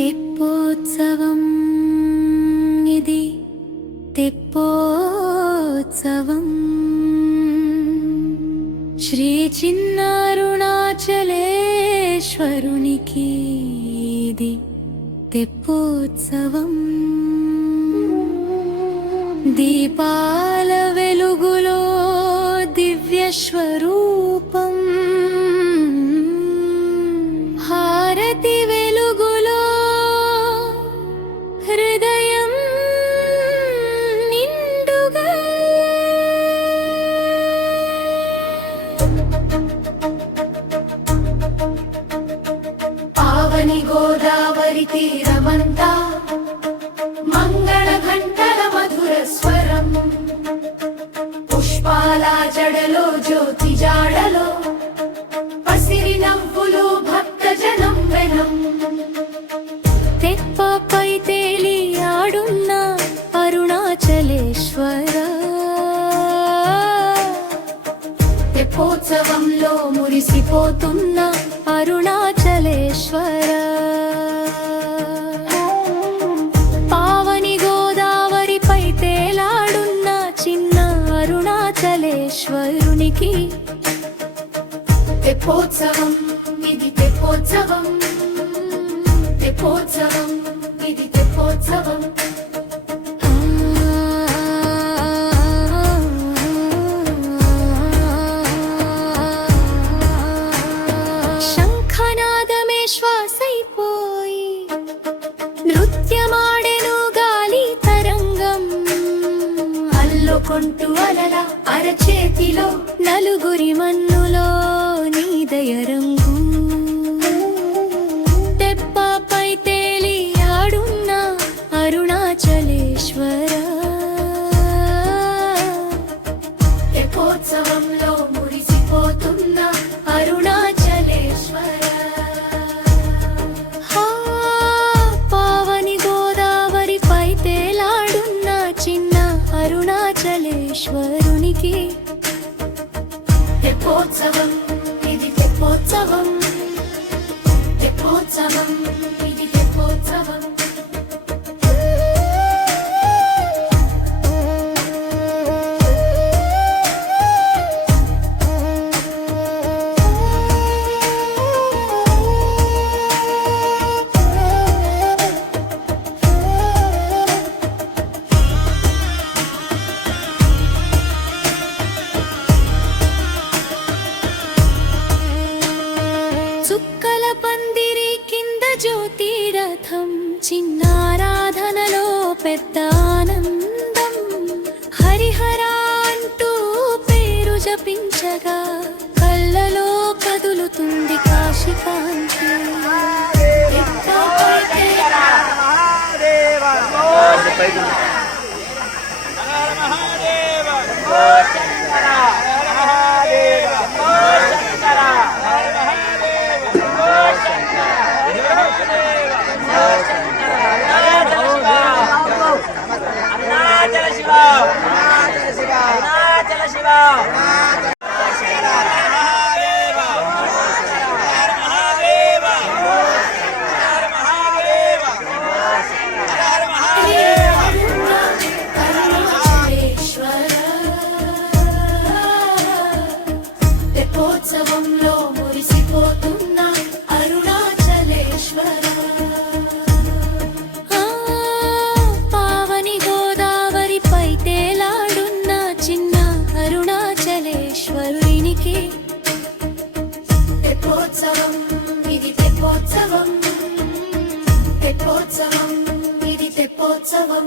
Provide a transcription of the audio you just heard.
తెప్పోత్సవం ఇది తెప్పోత్సవం శ్రీ చిన్నారుణాచలేశ్వరునికి ఇది తెప్పోత్సవం దీపాల వెలుగులో దివ్య స్వరూపం హారతి వెలుగులో హృదయం నిండుగా పావని గోదావరి తీరమంతా మంగళ ఘంటల మధుర స్వరం పుష్పాల జడలో జ్యోతి జాడలో పసిరి నవ్వులు భక్త జనం వెనం తెప్పపై తేలి ఆడున్న అరుణాచలేశ్వర తెప్పోత్సవంలో మురిసిపోతున్న అరుణాచలేశ్వర అరుణాచలేశ్వరునికి తెప్పోత్సవం ఇది తెప్పోత్సవం తెప్పోత్సవం ఇది తెప్పోత్సవం శంఖనాదమే శ్వాసైపోయి నృత్యమాడెను గాలి తరంగం అల్లుకొంటూ అలల అరచేతిలో నలుగురి మన్నులో నీదయ రంగు తెప్పపై తేలి ఆడున్న అరుణాచలేశ్వర తెప్పోత్సవంలో మురిసిపోతున్న అరుణాచలేశ్వర పావని గోదావరిపై తేలాడున్న చిన్న అరుణాచలేశ్వరునికి తెప్పోత్సవం ఇది తెప్పోత్సవం తెప్పోత్సవం ఇది తెప్పోత్సవం చుక్కల పందిరి కింద జ్యోతి రథం చిన్నారాధనలో పెద్ద ఆనందం హరిహర అంటూ పేరు జపించగా కళ్ళలో కదులుతుంది కాశికాంతి తెప్పోత్సవంలో మురిసిపోతున్న అరుణాచలేశ్వర పావని గోదావరిపై తేలాడున్న చిన్న అరుణాచలేశ్వరునికి తెప్పోత్సవం ఇది తెప్పోత్సవం తెప్పోత్సవం ఇది తెప్పోత్సవం